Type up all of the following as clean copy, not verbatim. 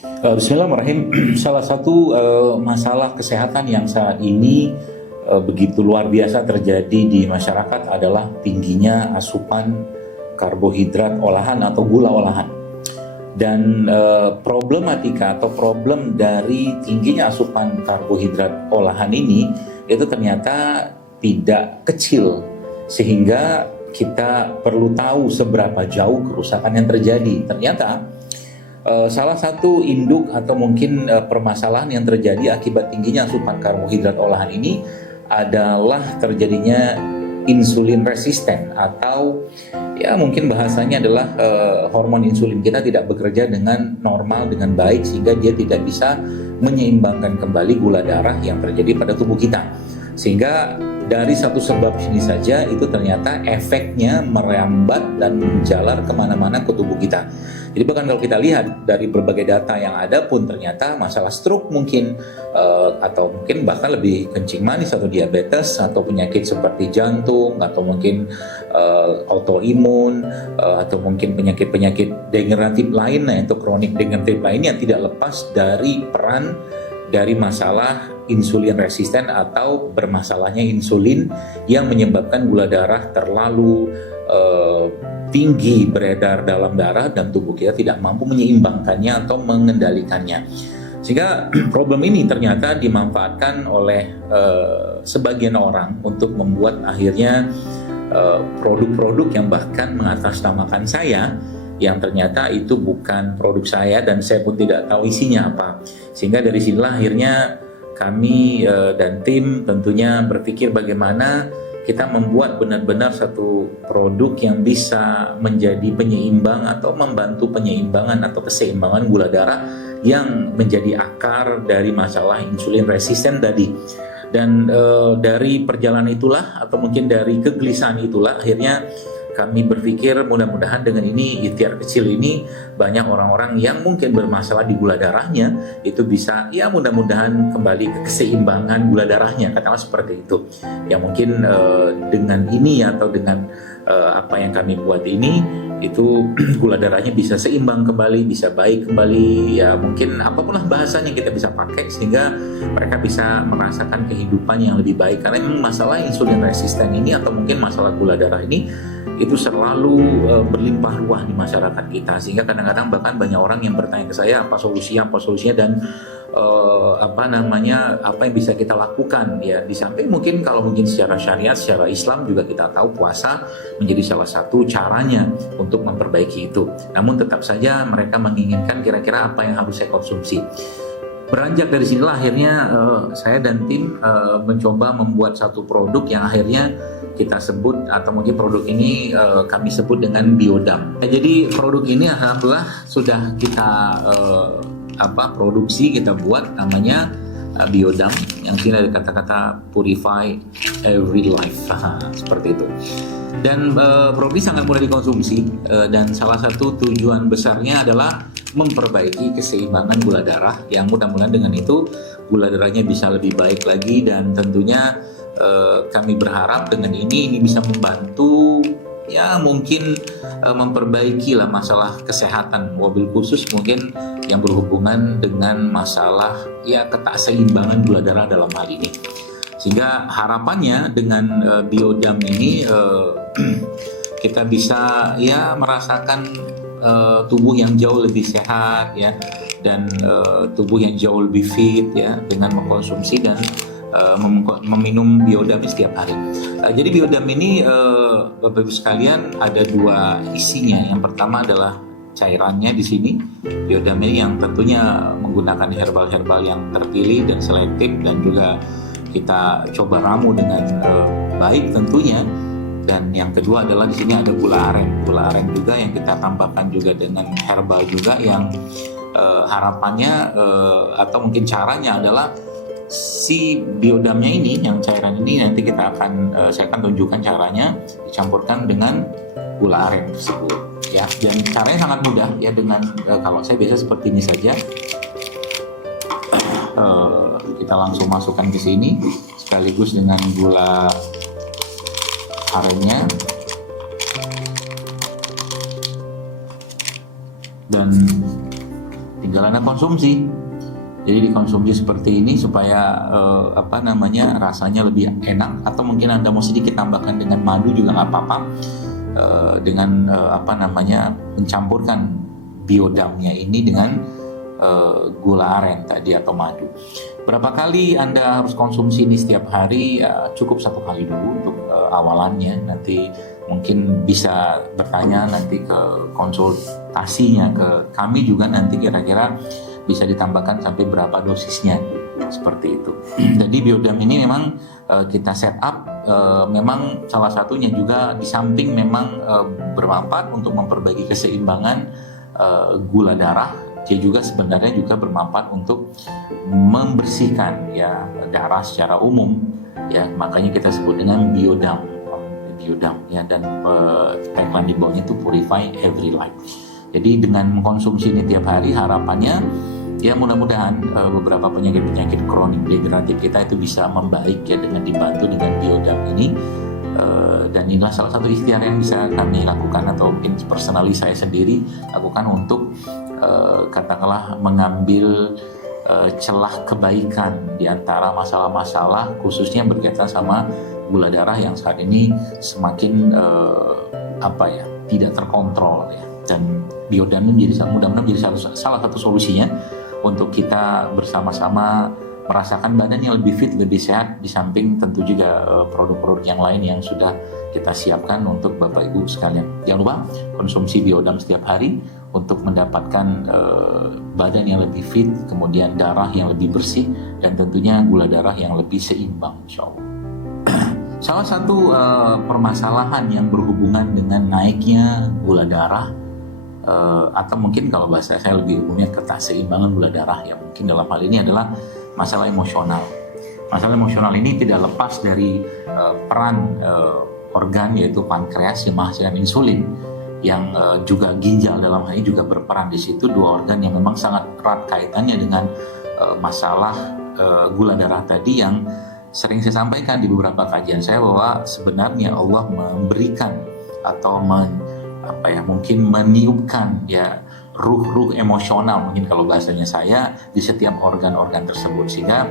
Bismillahirrahmanirrahim. Salah satu masalah kesehatan yang saat ini begitu luar biasa terjadi di masyarakat adalah tingginya asupan karbohidrat olahan atau gula olahan. Dan problematika atau problem dari tingginya asupan karbohidrat olahan ini itu ternyata tidak kecil, sehingga kita perlu tahu seberapa jauh kerusakan yang terjadi. Ternyata salah satu induk atau mungkin permasalahan yang terjadi akibat tingginya asupan karbohidrat olahan ini adalah terjadinya insulin resisten, atau ya mungkin bahasanya adalah hormon insulin kita tidak bekerja dengan normal, dengan baik, sehingga dia tidak bisa menyeimbangkan kembali gula darah yang terjadi pada tubuh kita. Sehingga dari satu sebab ini saja itu ternyata efeknya merambat dan menjalar kemana-mana ke tubuh kita. Jadi bahkan kalau kita lihat dari berbagai data yang ada pun ternyata masalah stroke mungkin atau mungkin bahkan lebih kencing manis atau diabetes atau penyakit seperti jantung atau mungkin autoimun atau mungkin penyakit-penyakit degeneratif lainnya atau kronik degeneratif lainnya tidak lepas dari peran dari masalah insulin resisten atau bermasalahnya insulin yang menyebabkan gula darah terlalu tinggi beredar dalam darah dan tubuh kita tidak mampu menyeimbangkannya atau mengendalikannya. Sehingga problem ini ternyata dimanfaatkan oleh sebagian orang untuk membuat akhirnya produk-produk yang bahkan mengatasnamakan saya, yang ternyata itu bukan produk saya dan saya pun tidak tahu isinya apa. Sehingga dari sinilah akhirnya kami dan tim tentunya berpikir bagaimana kita membuat benar-benar satu produk yang bisa menjadi penyeimbang atau membantu penyeimbangan atau keseimbangan gula darah yang menjadi akar dari masalah insulin resisten tadi. Dan dari perjalanan itulah atau mungkin dari kegelisahan itulah akhirnya kami berpikir mudah-mudahan dengan ini, ikhtiar kecil ini, banyak orang-orang yang mungkin bermasalah di gula darahnya itu bisa ya mudah-mudahan kembali ke keseimbangan gula darahnya, katakanlah seperti itu. Ya mungkin dengan ini atau dengan apa yang kami buat ini itu gula darahnya bisa seimbang kembali, bisa baik kembali, ya mungkin apapun lah bahasanya kita bisa pakai sehingga mereka bisa merasakan kehidupan yang lebih baik. Karena memang masalah insulin resisten ini atau mungkin masalah gula darah ini itu selalu berlimpah ruah di masyarakat kita, sehingga kadang-kadang bahkan banyak orang yang bertanya ke saya apa solusinya dan apa yang bisa kita lakukan ya. Di samping mungkin kalau mungkin secara syariat, secara Islam juga kita tahu puasa menjadi salah satu caranya untuk memperbaiki itu. Namun tetap saja mereka menginginkan kira-kira apa yang harus saya konsumsi. Beranjak dari sinilah akhirnya saya dan tim mencoba membuat satu produk yang akhirnya kita sebut atau mungkin produk ini kami sebut dengan Biodam. Nah, jadi produk ini alhamdulillah sudah kita produksi, kita buat namanya Biodam, yang sini ada kata-kata purify every life seperti itu. Dan produk ini sangat mudah dikonsumsi dan salah satu tujuan besarnya adalah memperbaiki keseimbangan gula darah, yang mudah-mudahan dengan itu gula darahnya bisa lebih baik lagi. Dan tentunya kami berharap dengan ini bisa membantu ya mungkin memperbaiki lah masalah kesehatan, mobil khusus mungkin yang berhubungan dengan masalah ya ketakseimbangan gula darah dalam hal ini. Sehingga harapannya dengan Biodam ini kita bisa ya merasakan tubuh yang jauh lebih sehat ya, dan tubuh yang jauh lebih fit ya dengan mengkonsumsi dan meminum Biodam setiap hari. Jadi Biodam ini Bapak Ibu sekalian ada dua isinya. Yang pertama adalah cairannya di sini. Biodam ini yang tentunya menggunakan herbal-herbal yang terpilih dan selektif, dan juga kita coba ramu dengan baik tentunya. Dan yang kedua adalah di sini ada gula aren juga yang kita tambahkan juga dengan herbal juga, yang harapannya atau mungkin caranya adalah si Biodamnya ini, yang cairan ini nanti saya akan tunjukkan caranya, dicampurkan dengan gula aren tersebut ya. Dan caranya sangat mudah ya, dengan kalau saya biasa seperti ini saja. Kita langsung masukkan ke sini sekaligus dengan gula arennya, dan tinggal tinggal Anda konsumsi. Jadi dikonsumsi seperti ini supaya rasanya lebih enak, atau mungkin Anda mau sedikit tambahkan dengan madu juga nggak apa-apa, dengan mencampurkan biodamnya ini dengan gula aren tadi atau madu. Berapa kali Anda harus konsumsi ini setiap hari? Cukup 1 kali dulu untuk awalannya. Nanti mungkin bisa bertanya nanti ke konsultasinya ke kami juga, nanti kira-kira bisa ditambahkan sampai berapa dosisnya, seperti itu. Jadi biodam ini memang kita set up, memang salah satunya juga di samping memang bermanfaat untuk memperbaiki keseimbangan gula darah, dia juga sebenarnya juga bermanfaat untuk membersihkan ya darah secara umum ya, makanya kita sebut dengan biodam ya, dan tagline di bawahnya itu purify every life. Jadi dengan mengkonsumsi ini tiap hari, harapannya ya mudah-mudahan beberapa penyakit-penyakit kronik degeneratif kita itu bisa membaik ya dengan dibantu dengan biodam ini. Dan inilah salah satu ikhtiar yang bisa kami lakukan, atau mungkin personally saya sendiri lakukan untuk katakanlah mengambil celah kebaikan di antara masalah-masalah khususnya berkaitan sama gula darah yang saat ini semakin tidak terkontrol ya. Dan biodam ini mudah-mudahan menjadi salah satu solusinya untuk kita bersama-sama merasakan badan yang lebih fit, lebih sehat, di samping tentu juga produk-produk yang lain yang sudah kita siapkan untuk Bapak Ibu sekalian. Jangan lupa konsumsi biodam setiap hari untuk mendapatkan badan yang lebih fit, kemudian darah yang lebih bersih, dan tentunya gula darah yang lebih seimbang, insya Allah. Salah satu permasalahan yang berhubungan dengan naiknya gula darah, atau mungkin kalau bahasa saya lebih umumnya keseimbangan gula darah, yang mungkin dalam hal ini adalah masalah emosional. Masalah emosional ini tidak lepas dari peran organ, yaitu pankreas yang menghasilkan insulin, yang juga ginjal dalam hal ini juga berperan di situ. 2 organ yang memang sangat erat kaitannya dengan masalah gula darah tadi, yang sering saya sampaikan di beberapa kajian saya bahwa sebenarnya Allah memberikan atau mungkin meniupkan ya ruh-ruh emosional, mungkin kalau bahasanya saya, di setiap organ-organ tersebut. Sehingga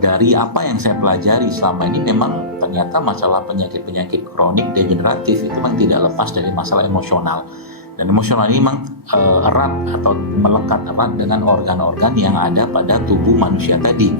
dari apa yang saya pelajari selama ini, memang ternyata masalah penyakit-penyakit kronik degeneratif itu memang tidak lepas dari masalah emosional. Dan emosional ini memang erat atau melekat erat dengan organ-organ yang ada pada tubuh manusia tadi.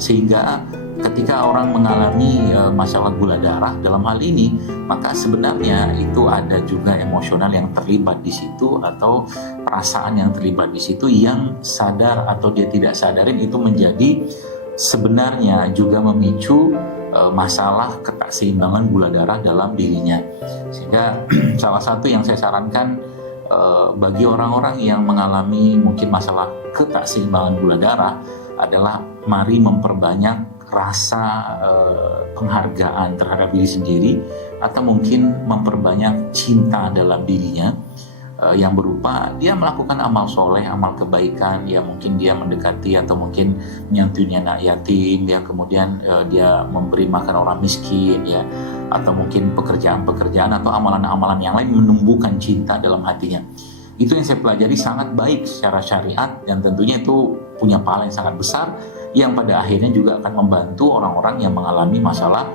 Sehingga ketika orang mengalami masalah gula darah dalam hal ini, maka sebenarnya itu ada juga emosional yang terlibat di situ, atau perasaan yang terlibat di situ, yang sadar atau dia tidak sadarin itu menjadi sebenarnya juga memicu masalah keseimbangan gula darah dalam dirinya. Sehingga salah satu yang saya sarankan bagi orang-orang yang mengalami mungkin masalah keseimbangan gula darah adalah mari memperbanyak rasa penghargaan terhadap diri sendiri, atau mungkin memperbanyak cinta dalam dirinya, yang berupa dia melakukan amal soleh, amal kebaikan, ya mungkin dia mendekati atau mungkin menyantuni anak yatim, ya kemudian dia memberi makan orang miskin, ya, atau mungkin pekerjaan-pekerjaan atau amalan-amalan yang lain menumbuhkan cinta dalam hatinya. Itu yang saya pelajari sangat baik secara syariat, dan tentunya itu punya pahala yang sangat besar, yang pada akhirnya juga akan membantu orang-orang yang mengalami masalah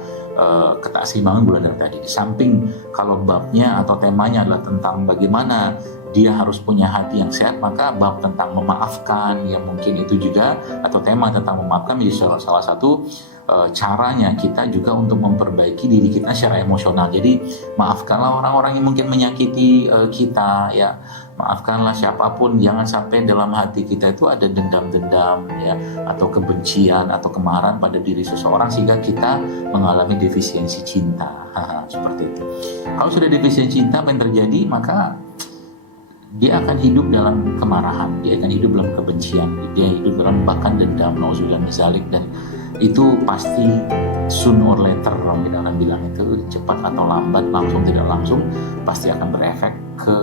keseimbangan gula darah tadi. Di samping kalau babnya atau temanya adalah tentang bagaimana dia harus punya hati yang sehat, maka bab tentang memaafkan, ya mungkin itu juga, atau tema tentang memaafkan menjadi salah satu caranya kita juga untuk memperbaiki diri kita secara emosional. Jadi maafkanlah orang-orang yang mungkin menyakiti kita, ya maafkanlah siapapun. Jangan sampai dalam hati kita itu ada dendam-dendam, ya, atau kebencian atau kemarahan pada diri seseorang, sehingga kita mengalami defisiensi cinta. Seperti itu. Kalau sudah defisiensi cinta, apa yang terjadi? Maka dia akan hidup dalam kemarahan, dia akan hidup dalam kebencian, dia hidup dalam bahkan dendam, nauzubillah min dzalik. Dan itu pasti sooner or later, orang kita akan bilang itu cepat atau lambat, langsung tidak langsung, pasti akan berefek ke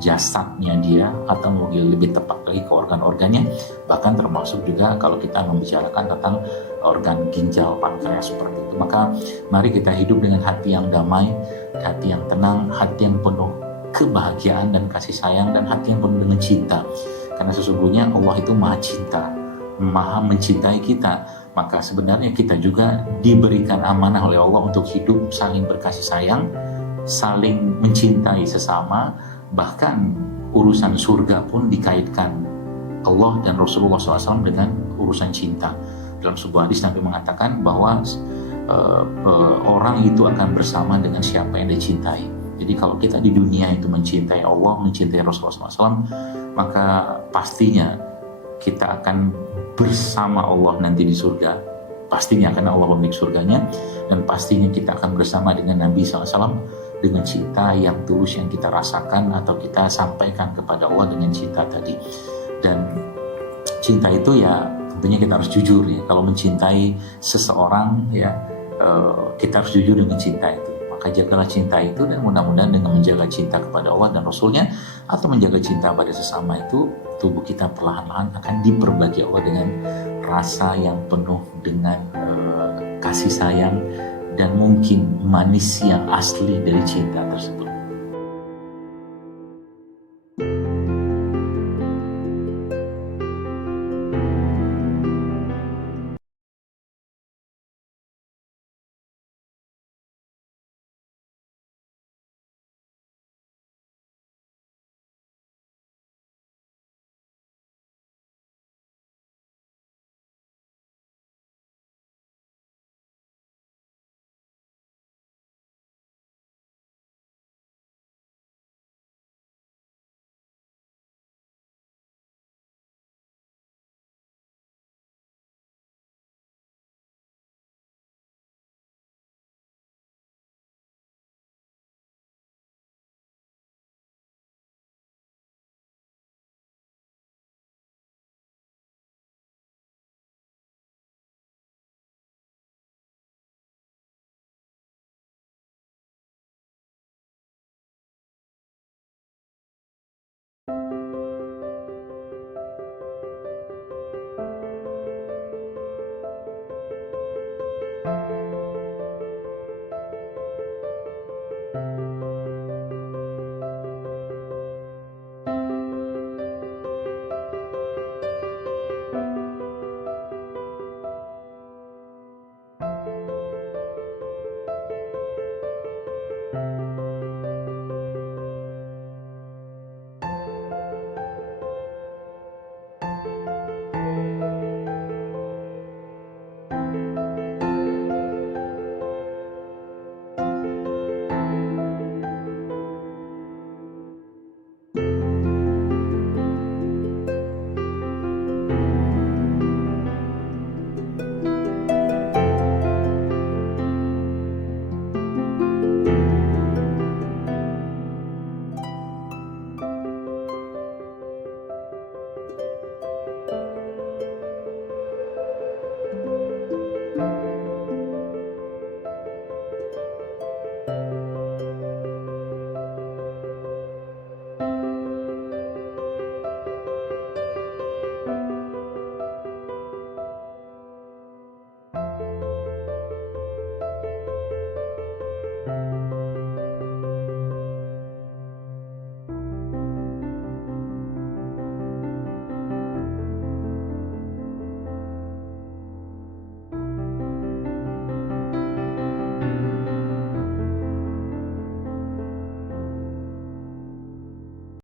jasadnya dia, atau mungkin lebih tepat lagi ke organ-organnya, bahkan termasuk juga kalau kita membicarakan tentang organ ginjal, pankreas, seperti itu. Maka mari kita hidup dengan hati yang damai, hati yang tenang, hati yang penuh kebahagiaan dan kasih sayang, dan hati yang penuh dengan cinta. Karena sesungguhnya Allah itu maha cinta, maha mencintai kita. Maka sebenarnya kita juga diberikan amanah oleh Allah untuk hidup saling berkasih sayang, saling mencintai sesama. Bahkan urusan surga pun dikaitkan Allah dan Rasulullah SAW dengan urusan cinta. Dalam sebuah hadis Nabi mengatakan bahwa orang itu akan bersama dengan siapa yang dia cintai. Jadi kalau kita di dunia itu mencintai Allah, mencintai Rasulullah SAW, maka pastinya kita akan bersama Allah nanti di surga. Pastinya karena Allah pemilik surganya, dan pastinya kita akan bersama dengan Nabi SAW dengan cinta yang tulus yang kita rasakan atau kita sampaikan kepada Allah dengan cinta tadi. Dan cinta itu ya tentunya kita harus jujur ya. Kalau mencintai seseorang ya kita harus jujur dengan cinta itu. Maka jagalah cinta itu, dan mudah-mudahan dengan menjaga cinta kepada Allah dan Rasulnya atau menjaga cinta pada sesama itu, tubuh kita perlahan-lahan akan diperbagi Allah dengan rasa yang penuh dengan kasih sayang dan mungkin manis yang asli dari cinta tersebut.